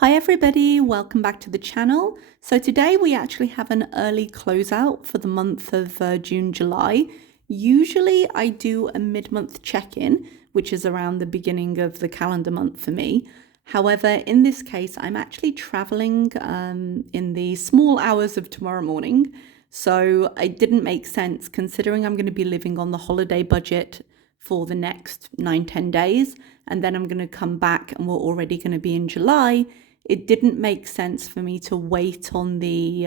Hi everybody, welcome back to the channel. So today we actually have an early closeout for the month of June, July. Usually I do a mid-month check-in, which is around the beginning of the calendar month for me. However, in this case, I'm actually traveling in the small hours of tomorrow morning. So it didn't make sense considering I'm going to be living on the holiday budget for the next 9-10 days. And then I'm going to come back and we're already going to be in July. It didn't make sense for me to wait on the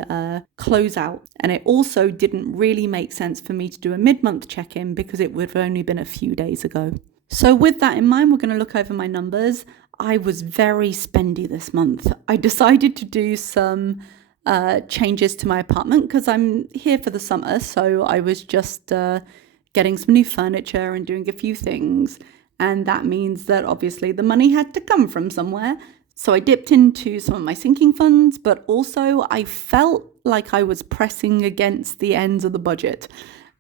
closeout. And it also didn't really make sense for me to do a mid-month check-in because it would have only been a few days ago. So with that in mind, we're going to look over my numbers. I was very spendy this month. I decided to do some changes to my apartment because I'm here for the summer. So I was just getting some new furniture and doing a few things. And that means that obviously the money had to come from somewhere. So I dipped into some of my sinking funds, but also I felt like I was pressing against the ends of the budget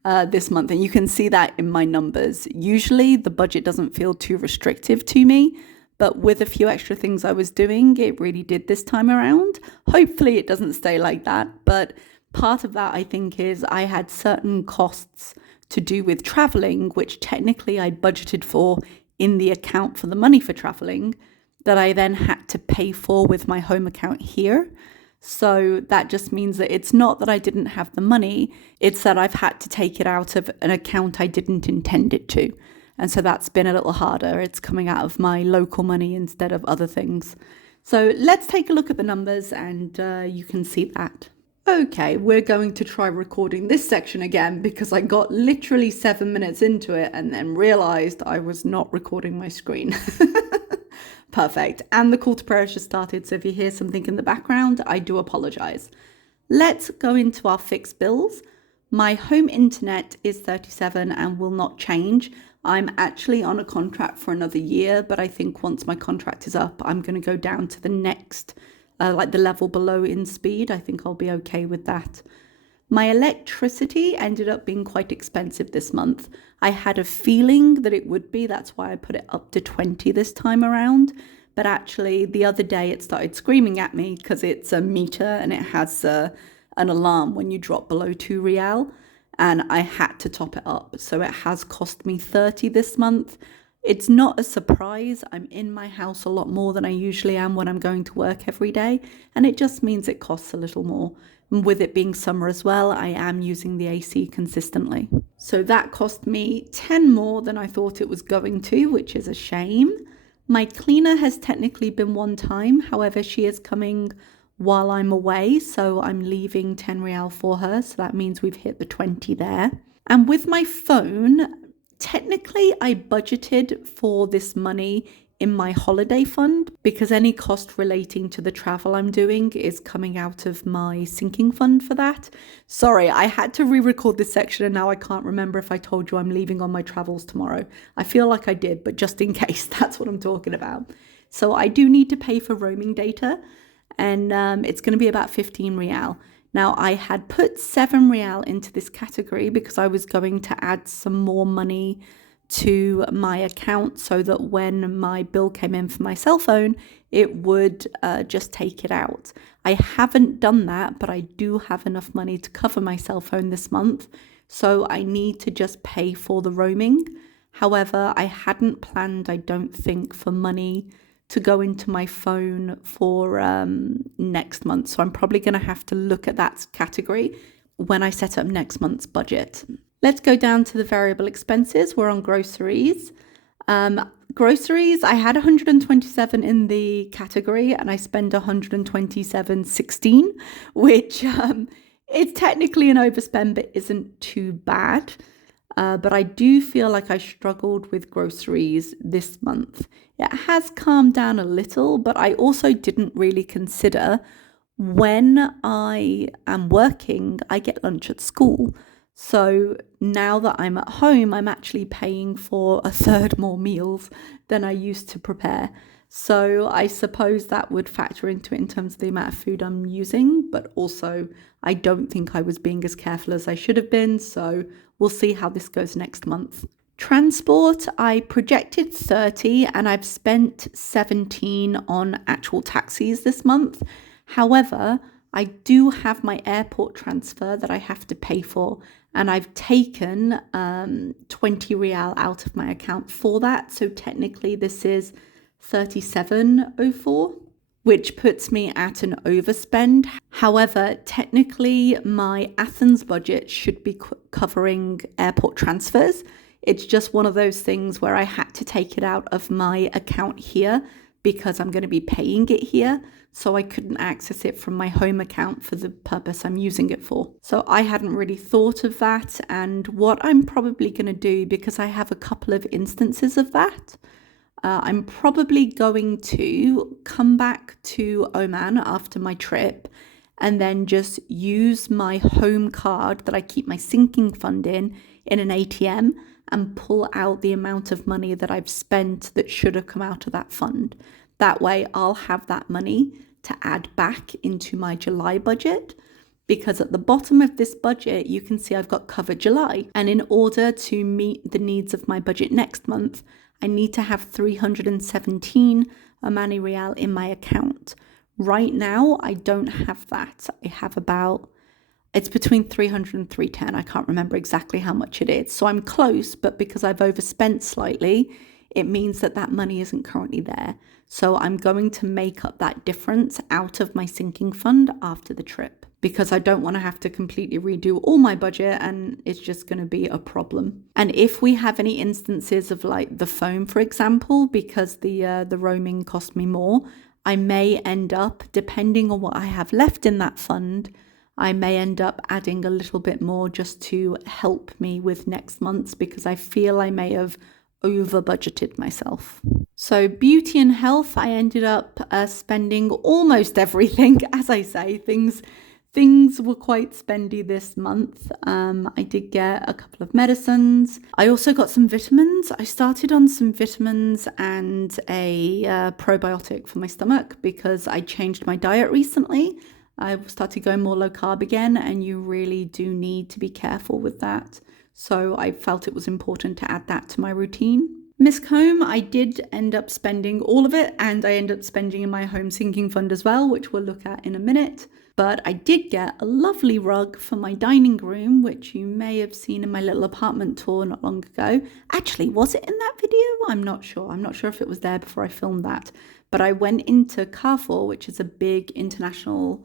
this month. And you can see that in my numbers. Usually the budget doesn't feel too restrictive to me, but with a few extra things I was doing, it really did this time around. Hopefully it doesn't stay like that. But part of that, I think, is I had certain costs to do with traveling, which technically I budgeted for in the account for the money for traveling, that I then had to pay for with my home account here. So that just means that it's not that I didn't have the money, it's that I've had to take it out of an account I didn't intend it to. And so that's been a little harder. It's coming out of my local money instead of other things. So let's take a look at the numbers and you can see that. Okay, we're going to try recording this section again because I got literally 7 minutes into it and then realized I was not recording my screen. Perfect. And the call to prayer has just started. So if you hear something in the background, I do apologize. Let's go into our fixed bills. My home internet is 37 and will not change. I'm actually on a contract for another year, but I think once my contract is up, I'm going to go down to the next, like the level below in speed. I think I'll be okay with that. My electricity ended up being quite expensive this month. I had a feeling that it would be. That's why I put it up to 20 this time around. But actually, the other day it started screaming at me because it's a meter and it has an alarm when you drop below 2 real. And I had to top it up. So it has cost me 30 this month. It's not a surprise. I'm in my house a lot more than I usually am when I'm going to work every day. And it just means it costs a little more. And with it being summer as well, I am using the AC consistently. So that cost me 10 more than I thought it was going to, which is a shame. My cleaner has technically been one time. However, she is coming while I'm away. So I'm leaving 10 real for her. So that means we've hit the 20 there. And with my phone, technically I budgeted for this money in my holiday fund because any cost relating to the travel I'm doing is coming out of my sinking fund for that. Sorry, I had to re-record this section and now I can't remember if I told you I'm leaving on my travels tomorrow. I feel like I did, but just in case, that's what I'm talking about. So I do need to pay for roaming data and it's going to be about 15 real. Now, I had put 7 real into this category because I was going to add some more money to my account so that when my bill came in for my cell phone, it would just take it out. I haven't done that, but I do have enough money to cover my cell phone this month. So I need to just pay for the roaming. However, I hadn't planned, I don't think, for money to go into my phone for next month. So I'm probably going to have to look at that category when I set up next month's budget. Let's go down to the variable expenses. We're on groceries. Groceries, I had 127 in the category and I spent 127.16, which it's technically an overspend, but isn't too bad. But I do feel like I struggled with groceries this month. It has calmed down a little, but I also didn't really consider when I am working, I get lunch at school. So now that I'm at home, I'm actually paying for a third more meals than I used to prepare. So I suppose that would factor into it in terms of the amount of food I'm using, but also I don't think I was being as careful as I should have been. So we'll see how this goes next month. Transport, I projected 30 and I've spent 17 on actual taxis this month. However, I do have my airport transfer that I have to pay for, and I've taken 20 Rial out of my account for that. So technically this is 37.04, which puts me at an overspend. However, technically my Athens budget should be covering airport transfers. It's just one of those things where I had to take it out of my account here because I'm going to be paying it here. So I couldn't access it from my home account for the purpose I'm using it for. So I hadn't really thought of that. And what I'm probably going to do, because I have a couple of instances of that, I'm probably going to come back to Oman after my trip and then just use my home card that I keep my sinking fund in an ATM and pull out the amount of money that I've spent that should have come out of that fund. That way I'll have that money to add back into my July budget, because at the bottom of this budget, you can see I've got covered July. And in order to meet the needs of my budget next month, I need to have 317 Omani Rial in my account. Right now, I don't have that. I have it's between 300 and 310. I can't remember exactly how much it is. So I'm close, but because I've overspent slightly, it means that that money isn't currently there. So I'm going to make up that difference out of my sinking fund after the trip, because I don't want to have to completely redo all my budget and it's just going to be a problem. And if we have any instances of like the phone, for example, because the roaming cost me more, I may end up, depending on what I have left in that fund, I may end up adding a little bit more just to help me with next month's, because I feel I may have over budgeted myself. So beauty and health, I ended up spending almost everything. As I say, things were quite spendy this month. I did get a couple of medicines. I also got some vitamins. I started on some vitamins and a probiotic for my stomach because I changed my diet recently. I started going more low carb again, and you really do need to be careful with that. So I felt it was important to add that to my routine. Miss Comb, I did end up spending all of it, and I ended up spending in my home sinking fund as well, which we'll look at in a minute. But I did get a lovely rug for my dining room, which you may have seen in my little apartment tour not long ago. Actually, was it in that video? I'm not sure. I'm not sure if it was there before I filmed that. But I went into Carrefour, which is a big international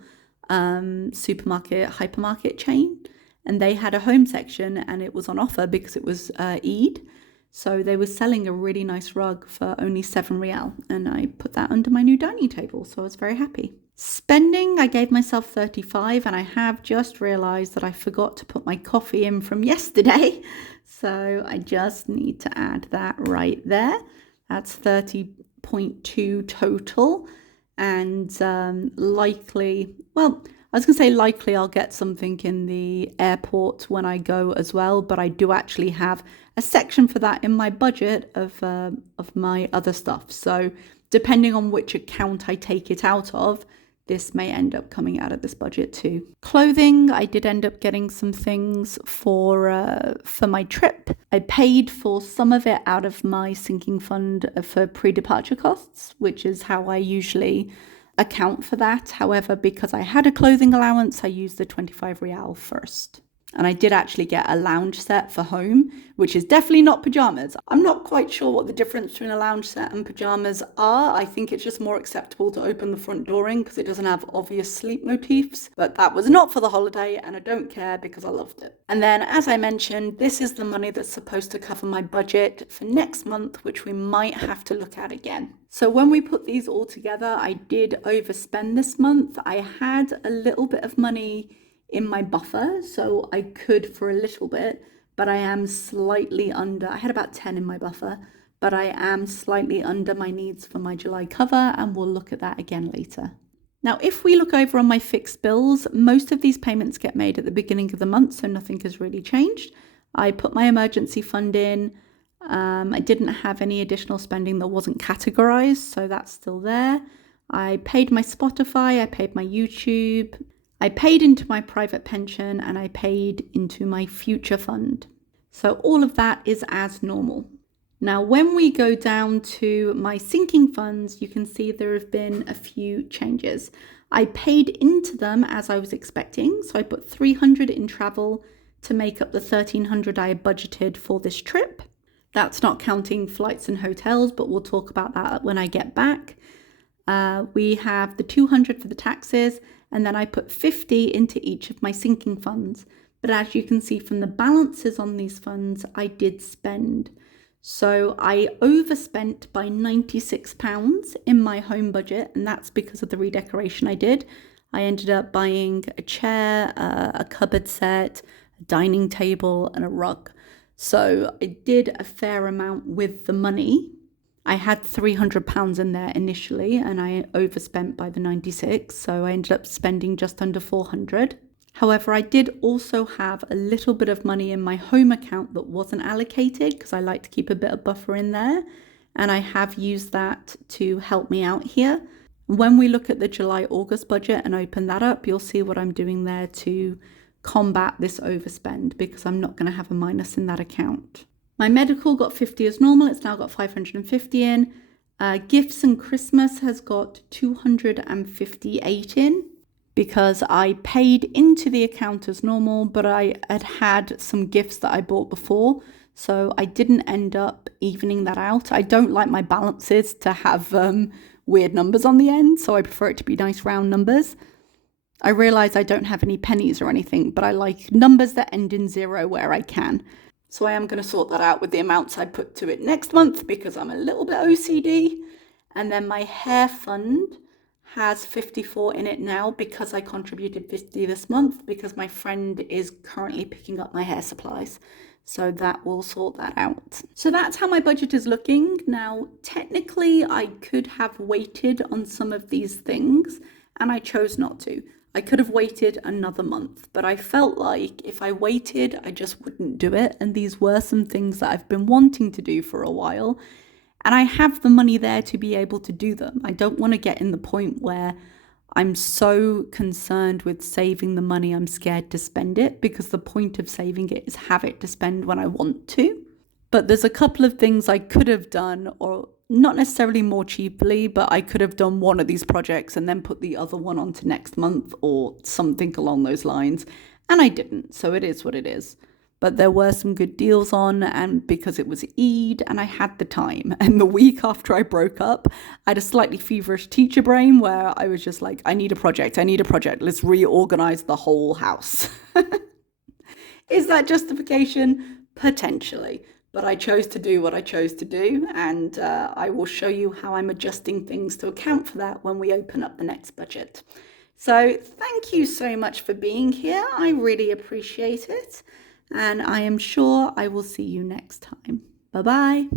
supermarket, hypermarket chain, and they had a home section and it was on offer because it was Eid. So they were selling a really nice rug for only 7 Rial, and I put that under my new dining table, so I was very happy. Spending, I gave myself 35, and I have just realized that I forgot to put my coffee in from yesterday. So I just need to add that right there. That's 30.2 total. And likely I'll get something in the airport when I go as well, but I do actually have a section for that in my budget of my other stuff. So depending on which account I take it out of, this may end up coming out of this budget too. Clothing, I did end up getting some things for my trip. I paid for some of it out of my sinking fund for pre-departure costs, which is how I usually account for that. However, because I had a clothing allowance, I used the 25 Rial first. And I did actually get a lounge set for home, which is definitely not pajamas. I'm not quite sure what the difference between a lounge set and pajamas are. I think it's just more acceptable to open the front dooring because it doesn't have obvious sleep motifs. But that was not for the holiday, and I don't care because I loved it. And then, as I mentioned, this is the money that's supposed to cover my budget for next month, which we might have to look at again. So when we put these all together, I did overspend this month. I had a little bit of money in my buffer, so I could for a little bit, but I am slightly under. I had about 10 in my buffer, but I am slightly under my needs for my July cover, and we'll look at that again later. Now, if we look over on my fixed bills, most of these payments get made at the beginning of the month, so nothing has really changed. I put my emergency fund in. I didn't have any additional spending that wasn't categorized, so that's still there. I paid my Spotify, I paid my YouTube, I paid into my private pension, and I paid into my future fund. So all of that is as normal. Now, when we go down to my sinking funds, you can see there have been a few changes. I paid into them as I was expecting. So I put 300 in travel to make up the 1,300 I had budgeted for this trip. That's not counting flights and hotels, but we'll talk about that when I get back. We have the 200 for the taxes, and then I put 50 into each of my sinking funds. But as you can see from the balances on these funds, I did spend. So I overspent by £96 in my home budget, and that's because of the redecoration I did. I ended up buying a chair, a cupboard set, a dining table, and a rug. So I did a fair amount with the money. I had £300 in there initially, and I overspent by the 96, so I ended up spending just under 400. However, I did also have a little bit of money in my home account that wasn't allocated because I like to keep a bit of buffer in there, and I have used that to help me out here. When we look at the July-August budget and open that up, you'll see what I'm doing there to combat this overspend because I'm not going to have a minus in that account. My medical got 50 as normal. It's now got 550 in. Gifts and Christmas has got 258 in because I paid into the account as normal, but I had some gifts that I bought before. So I didn't end up evening that out. I don't like my balances to have weird numbers on the end, so I prefer it to be nice round numbers. I realize I don't have any pennies or anything, but I like numbers that end in 0 where I can. So I am going to sort that out with the amounts I put to it next month because I'm a little bit OCD. And then my hair fund has 54 in it now because I contributed 50 this month because my friend is currently picking up my hair supplies. So that will sort that out. So that's how my budget is looking. Now, technically, I could have waited on some of these things, and I chose not to. I could have waited another month, but I felt like if I waited, I just wouldn't do it. And these were some things that I've been wanting to do for a while. And I have the money there to be able to do them. I don't want to get in the point where I'm so concerned with saving the money, I'm scared to spend it, because the point of saving it is have it to spend when I want to. But there's a couple of things I could have done, or not necessarily more cheaply, but I could have done one of these projects and then put the other one on to next month or something along those lines. And I didn't, so it is what it is. But there were some good deals on, and because it was Eid and I had the time. And the week after I broke up, I had a slightly feverish teacher brain where I was just like, I need a project. Let's reorganize the whole house. Is that justification? Potentially. But I chose to do what I chose to do, and I will show you how I'm adjusting things to account for that when we open up the next budget. So thank you so much for being here. I really appreciate it. And I am sure I will see you next time. Bye-bye.